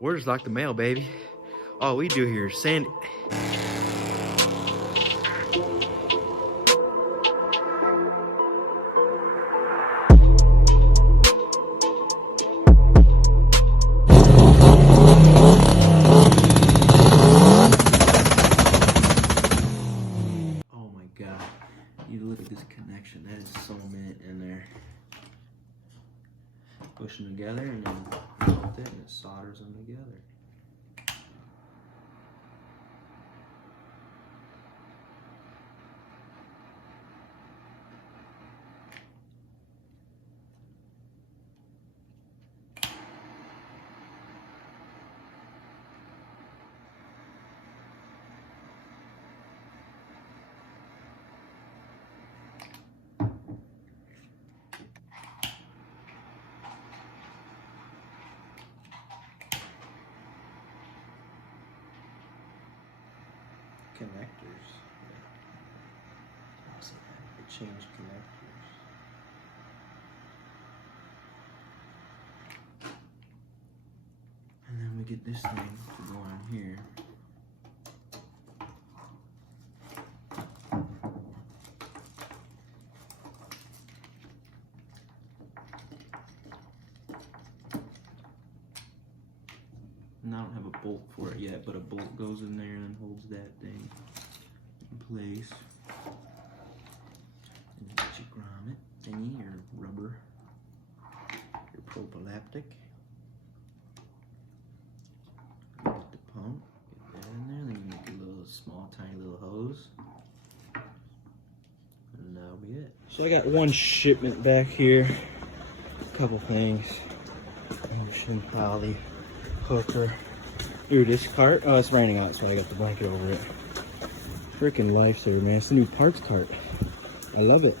We're just like the mail, baby. All we do here is sand. Oh my god. You look at this connection. That is cement in there. Push them together and then melt it and it solders them together. Connectors. Awesome. They changed connectors. And then we get this thing to go on here. And I don't have a bolt for it yet, but a bolt goes in there and holds that thing in place. And then get your grommet thingy, your rubber, your prophylactic. Get the pump, get that in there, then you make a little small, tiny little hose. And that'll be it. So I got one shipment back here, a couple things. Ocean poly. Hooker. Ooh, this cart. Oh, it's raining out, so I got the blanket over it. Freaking lifesaver, man. It's a new parts cart. I love it.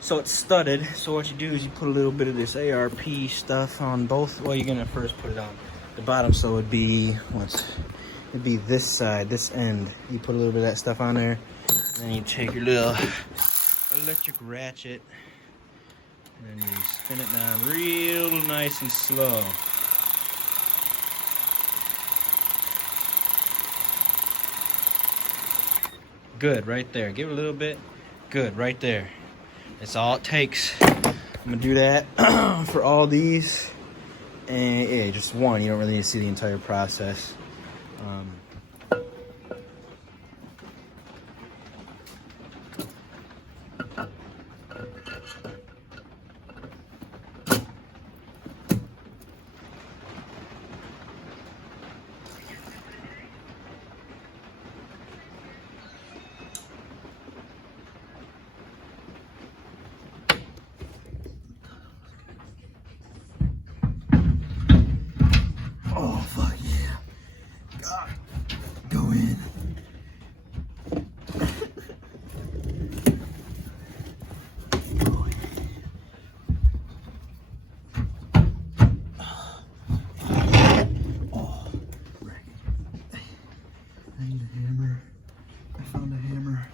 So it's studded. So what you do is you put a little bit of this ARP stuff on both. Well, you're gonna first put it on the bottom, so it'd be it'd be this side, this end. You put a little bit of that stuff on there, and then you take your little electric ratchet, and then you spin it down real nice and slow. Good, right there. Give it a little bit. Good, right there. That's all it takes. I'm gonna do that for all these. And yeah, just one. You don't really need to see the entire process. Oh, fuck yeah. God. Go in. Oh, I need a hammer. I found a hammer.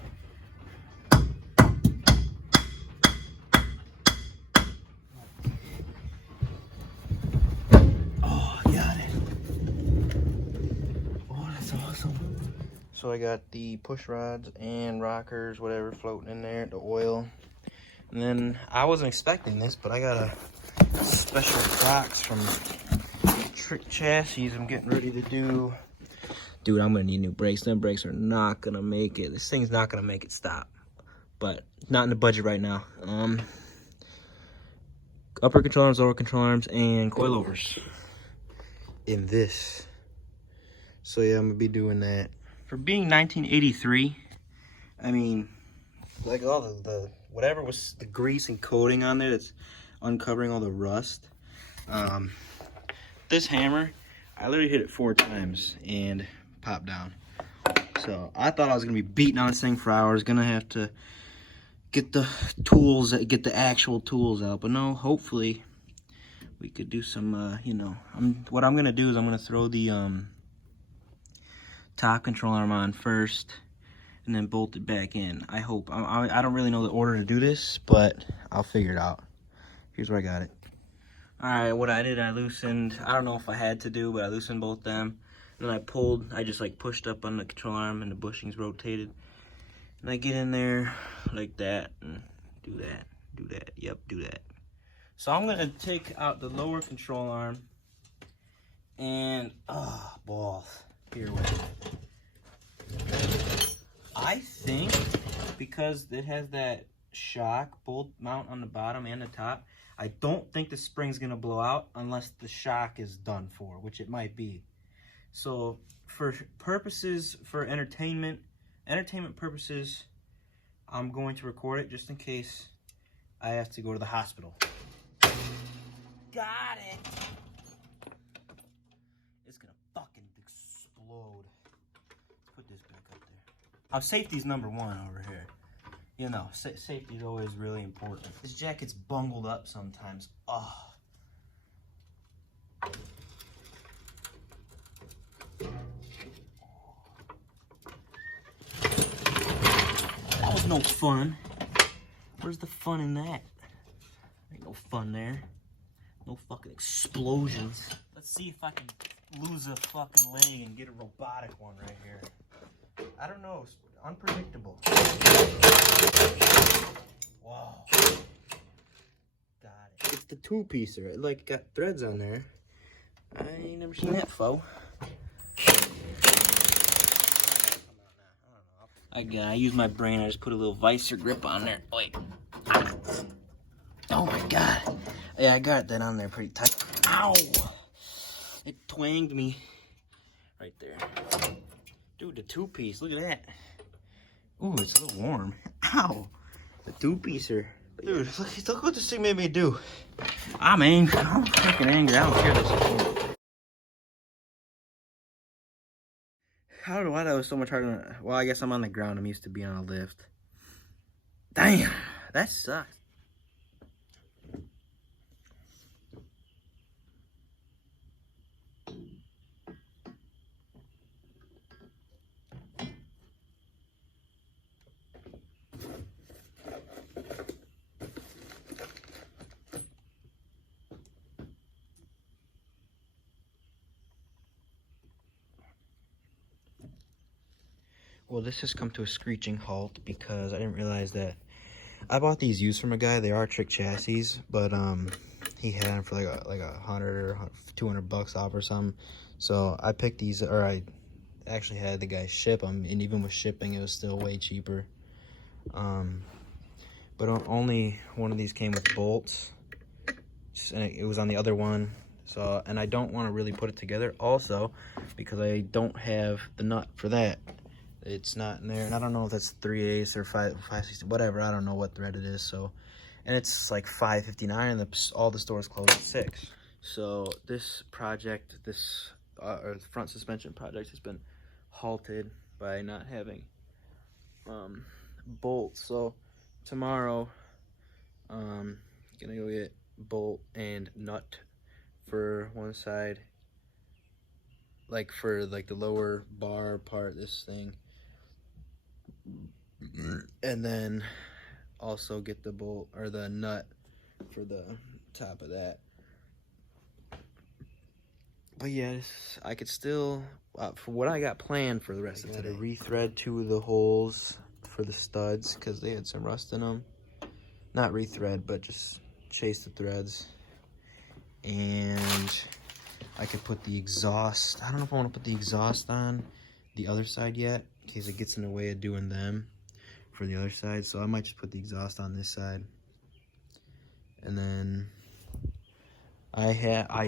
So I got the push rods and rockers, whatever, floating in there, the oil. And then I wasn't expecting this, but I got a special box from Trick Chassis I'm getting ready to do. Dude, I'm gonna need new brakes. Them brakes are not gonna make it. This thing's not gonna make it stop. But not in the budget right now. Upper control arms, lower control arms, and coilovers in this. So yeah, I'm gonna be doing that. For being 1983, I mean, like all the whatever was the grease and coating on there that's uncovering all the rust. This hammer, I literally hit it 4 times and popped down. So I thought I was gonna be beating on this thing for hours, gonna have to get the tools, get the actual tools out. But no, hopefully we could do some, you know, what I'm gonna do is I'm gonna throw the top control arm on first and then bolt it back in. I hope. I don't really know the order to do this, but I'll figure it out. Here's where I got it. Alright, what I did, I loosened, I don't know if I had to do, but I loosened both them. And then I pulled, I just like pushed up on the control arm and the bushings rotated. And I get in there like that and do that, yep, do that. So I'm gonna take out the lower control arm and, balls, here with it. I think because it has that shock bolt mount on the bottom and the top, I don't think the spring's gonna blow out unless the shock is done for, which it might be. So for purposes, for entertainment purposes, I'm going to record it just in case I have to go to the hospital. Got it. It's gonna fucking explode. Let's put this back up there. Safety's number one over here. You know, safety is always really important. This jacket's bungled up sometimes. Oh. That was no fun. Where's the fun in that? Ain't no fun there. No fucking explosions. Let's see if I can lose a fucking leg and get a robotic one right here. I don't know. It's unpredictable. Wow. Got it. It's the two-piecer. It like got threads on there. I ain't never seen that, fo. I use my brain. I just put a little visor grip on there. Wait. Oh my god. Yeah, I got that on there pretty tight. Ow! It twanged me right there. Dude, the two-piece. Look at that. Ooh, it's a little warm. Ow! The two-piecer. Dude, look what this thing made me do. I'm angry. I'm fucking angry. I don't care this anymore. I don't know why that was so much harder than... Well, I guess I'm on the ground. I'm used to being on a lift. Damn! That sucks. Well, this has come to a screeching halt because I didn't realize that I bought these used from a guy. They are trick chassis, but he had them for like a $100 or $200 off or something. So I picked these, or I actually had the guy ship them, and even with shipping, it was still way cheaper. But only one of these came with bolts, and it was on the other one. So, and I don't want to really put it together also because I don't have the nut for that. It's not in there, and I don't know if that's 3/8 or 5/16, whatever. I don't know what thread it is. So, and it's like 5:59, and all the stores close at 6. So this project, or front suspension project, has been halted by not having bolts. So tomorrow, gonna go get bolt and nut for one side, like for like the lower bar part, this thing. And then also get the bolt or the nut for the top of that. But yeah, I could still, for what I got planned for the rest of today, rethread 2 of the holes for the studs because they had some rust in them. Not rethread, but just chase the threads. And I could put the exhaust. I don't know if I want to put the exhaust on the other side yet, in case it gets in the way of doing them for the other side. So I might just put the exhaust on this side. And then I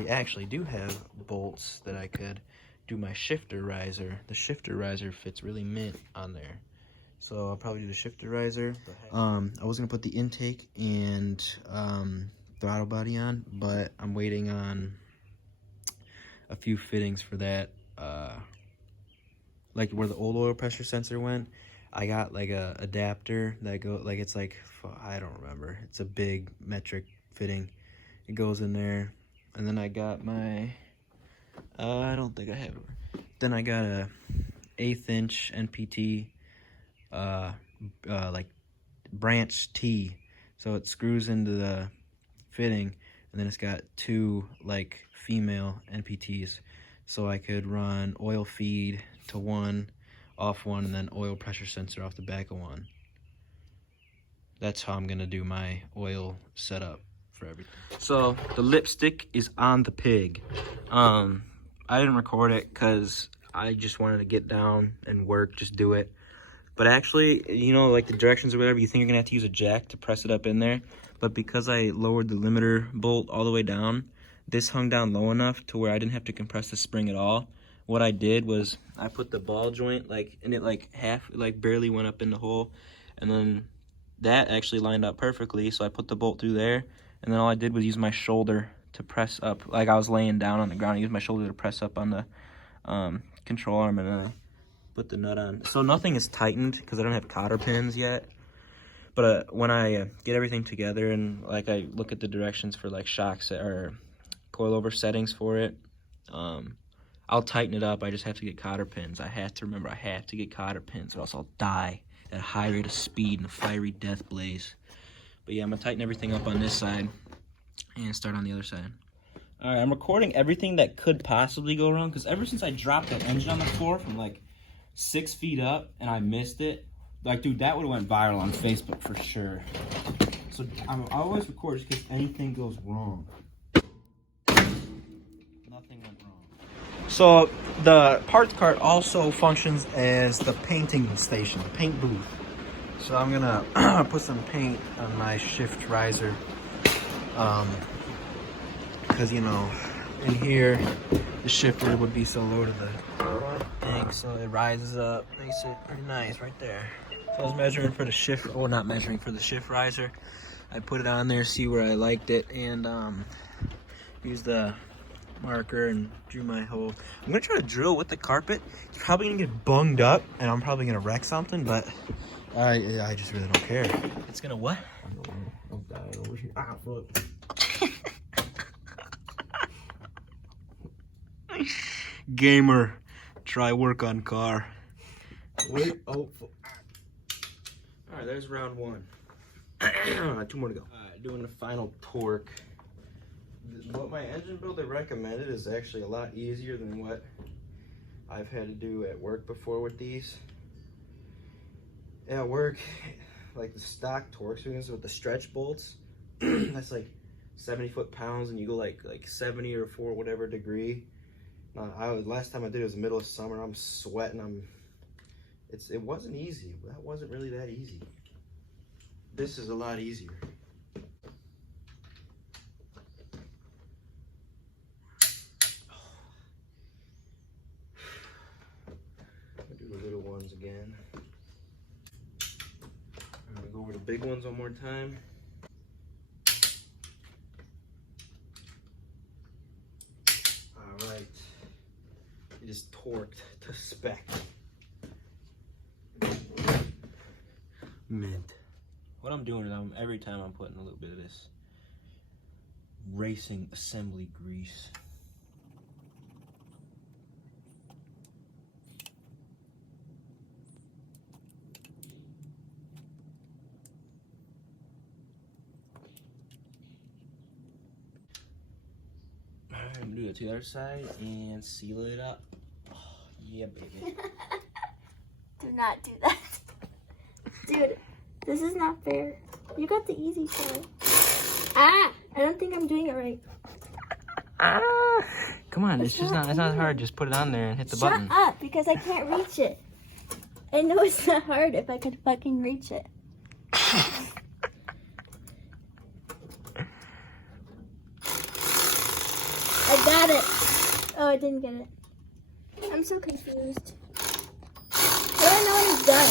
actually do have bolts that I could do my shifter riser. The shifter riser fits really mint on there. So I'll probably do the shifter riser. I was gonna put the intake and throttle body on, but I'm waiting on a few fittings for that. Like where the old oil pressure sensor went, I got like a adapter that it's like, I don't remember. It's a big metric fitting. It goes in there. And then I got my, I don't think I have it. Then I got a 1/8 inch NPT, like branch T. So it screws into the fitting, and then it's got 2 like female NPTs, so I could run oil feed to one, off one, and then oil pressure sensor off the back of one. That's how I'm gonna do my oil setup for everything. So the lipstick is on the pig. I didn't record it because I just wanted to get down and work, just do it. But actually, you know, like the directions or whatever, you think you're gonna have to use a jack to press it up in there. But because I lowered the limiter bolt all the way down, this hung down low enough to where I didn't have to compress the spring at all. What I did was I put the ball joint like, and it like barely went up in the hole. And then that actually lined up perfectly. So I put the bolt through there. And then all I did was use my shoulder to press up. Like I was laying down on the ground. I used my shoulder to press up on the control arm, and then I put the nut on. So nothing is tightened because I don't have cotter pins yet. But when I get everything together and like I look at the directions for like shocks or coilover settings for it, I'll tighten it up. I just have to get cotter pins. I have to remember I have to get cotter pins or else I'll die at a high rate of speed in a fiery death blaze. But yeah, I'm gonna tighten everything up on this side and start on the other side. All right, I'm recording everything that could possibly go wrong because ever since I dropped that engine on the floor from like 6 feet up and I missed it, like, dude, that would have went viral on Facebook for sure. So I always record just in case anything goes wrong. Nothing went wrong. So the parts cart also functions as the painting station, the paint booth. So I'm gonna put some paint on my shift riser. Because, you know, in here, the shifter would be so low to the thing, so it rises up, makes it pretty nice right there. So I was measuring for the shift, well, not measuring for the shift riser. I put it on there, see where I liked it, and used the marker and drew my hole. I'm gonna try to drill with the carpet. It's probably gonna get bunged up, and I'm probably gonna wreck something, but I just really don't care. It's gonna what? I'm dying over here. Ah, fuck. Gamer, try work on car. Wait, oh. Alright, there's round 1. 2 more to go. Alright, doing the final torque. What my engine builder recommended is actually a lot easier than what I've had to do at work before with these. At work, like the stock torque swings with the stretch bolts, that's like 70 foot-pounds, and you go like 70 or 4 whatever degree. Last time I did it was the middle of summer. I'm sweating. It wasn't easy. That wasn't really that easy. This is a lot easier. I'll do the little ones again. I'm gonna go over the big ones one more time. All right. It is torqued to spec. Mint. What I'm doing is every time I'm putting a little bit of this racing assembly grease. Alright, I'm gonna do it to the other side and seal it up. Oh, yeah, baby. Do not do that. Dude, this is not fair. You got the easy side. Ah! I don't think I'm doing it right. Come on, it's not hard. Just put it on there and hit the button. Shut up, because I can't reach it. I know it's not hard if I could fucking reach it. I got it. Oh, I didn't get it. I'm so confused. How do I know when it's done?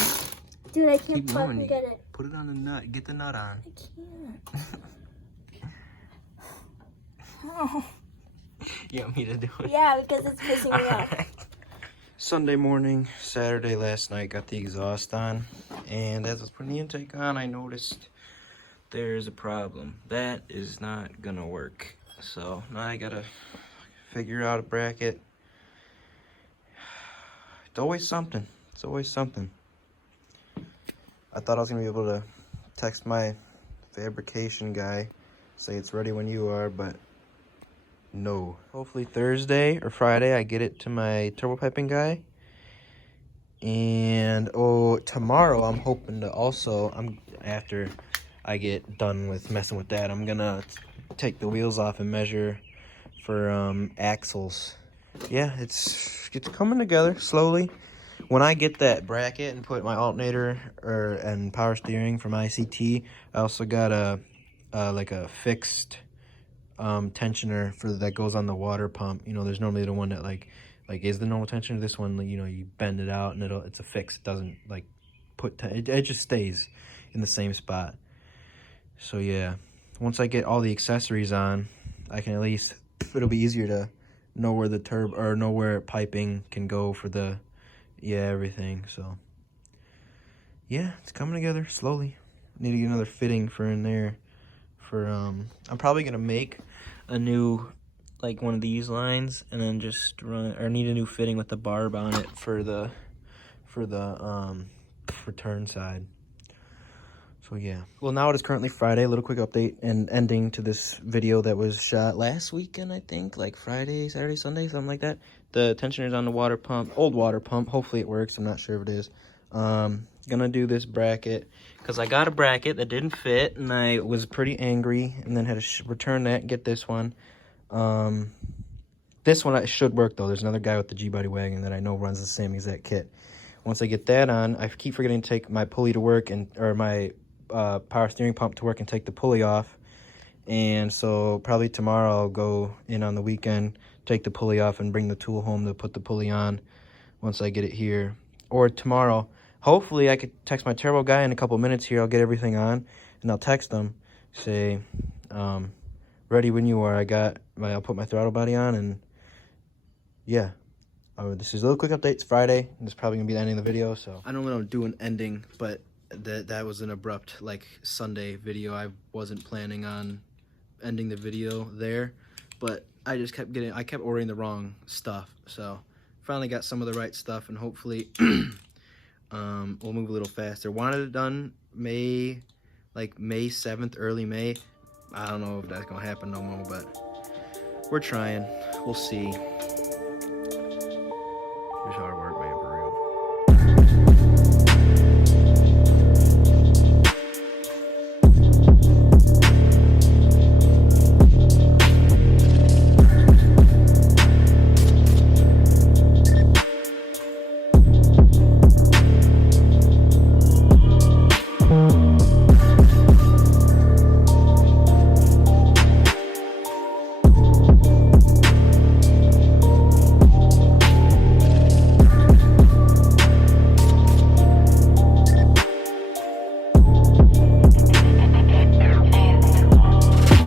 Dude, I can't fucking get it. Put it on the nut. Get the nut on. I can't. Oh. You want me to do it? Yeah, because it's pissing me off. Right. Sunday morning, Saturday last night, got the exhaust on. And as I was putting the intake on, I noticed there's a problem. That is not gonna work. So now I gotta figure out a bracket. It's always something. It's always something. I thought I was gonna be able to text my fabrication guy, say it's ready when you are, but no. Hopefully Thursday or Friday I get it to my turbo piping guy. And tomorrow I'm hoping to also, after I get done with messing with that, I'm gonna take the wheels off and measure for axles. Yeah, it's coming together slowly. When I get that bracket and put my alternator and power steering from ICT, I also got a fixed tensioner that goes on the water pump. You know, there's normally the one that like is the normal tensioner. This one, you know, you bend it out and it's a fix. It doesn't like it just stays in the same spot. So yeah, once I get all the accessories on, I can at least, it'll be easier to know where the turbo or know where piping can go for the everything. So yeah, it's coming together slowly. Need to get another fitting for in there for I'm probably gonna make a new, like, one of these lines and then just run it, or need a new fitting with the barb on it for the return side. So yeah. Well, now it is currently Friday. A little quick update and ending to this video that was shot last weekend, I think, like Friday, Saturday, Sunday, something like that. The tensioner's on the water pump, old water pump. Hopefully it works. I'm not sure if it is. Gonna do this bracket because I got a bracket that didn't fit and I was pretty angry and then had to return that and get this one. This one should work though. There's another guy with the GBody wagon that I know runs the same exact kit. Once I get that on, I keep forgetting to take my pulley to work or my power steering pump to work and take the pulley off. And so probably tomorrow I'll go in on the weekend, take the pulley off and bring the tool home to put the pulley on once I get it here. Or tomorrow, hopefully I could text my turbo guy in a couple minutes here. I'll get everything on and I'll text him, say, ready when you are. I'll put my throttle body on and yeah. This is a little quick update. It's Friday and it's probably gonna be the ending of the video. So I normally don't do an ending, but that was an abrupt, like, Sunday video. I wasn't planning on ending the video there, but I just kept ordering the wrong stuff. So finally got some of the right stuff and hopefully we'll move a little faster. Wanted it done May 7th, early May. I don't know if that's gonna happen no more, but we're trying. We'll see. Here's our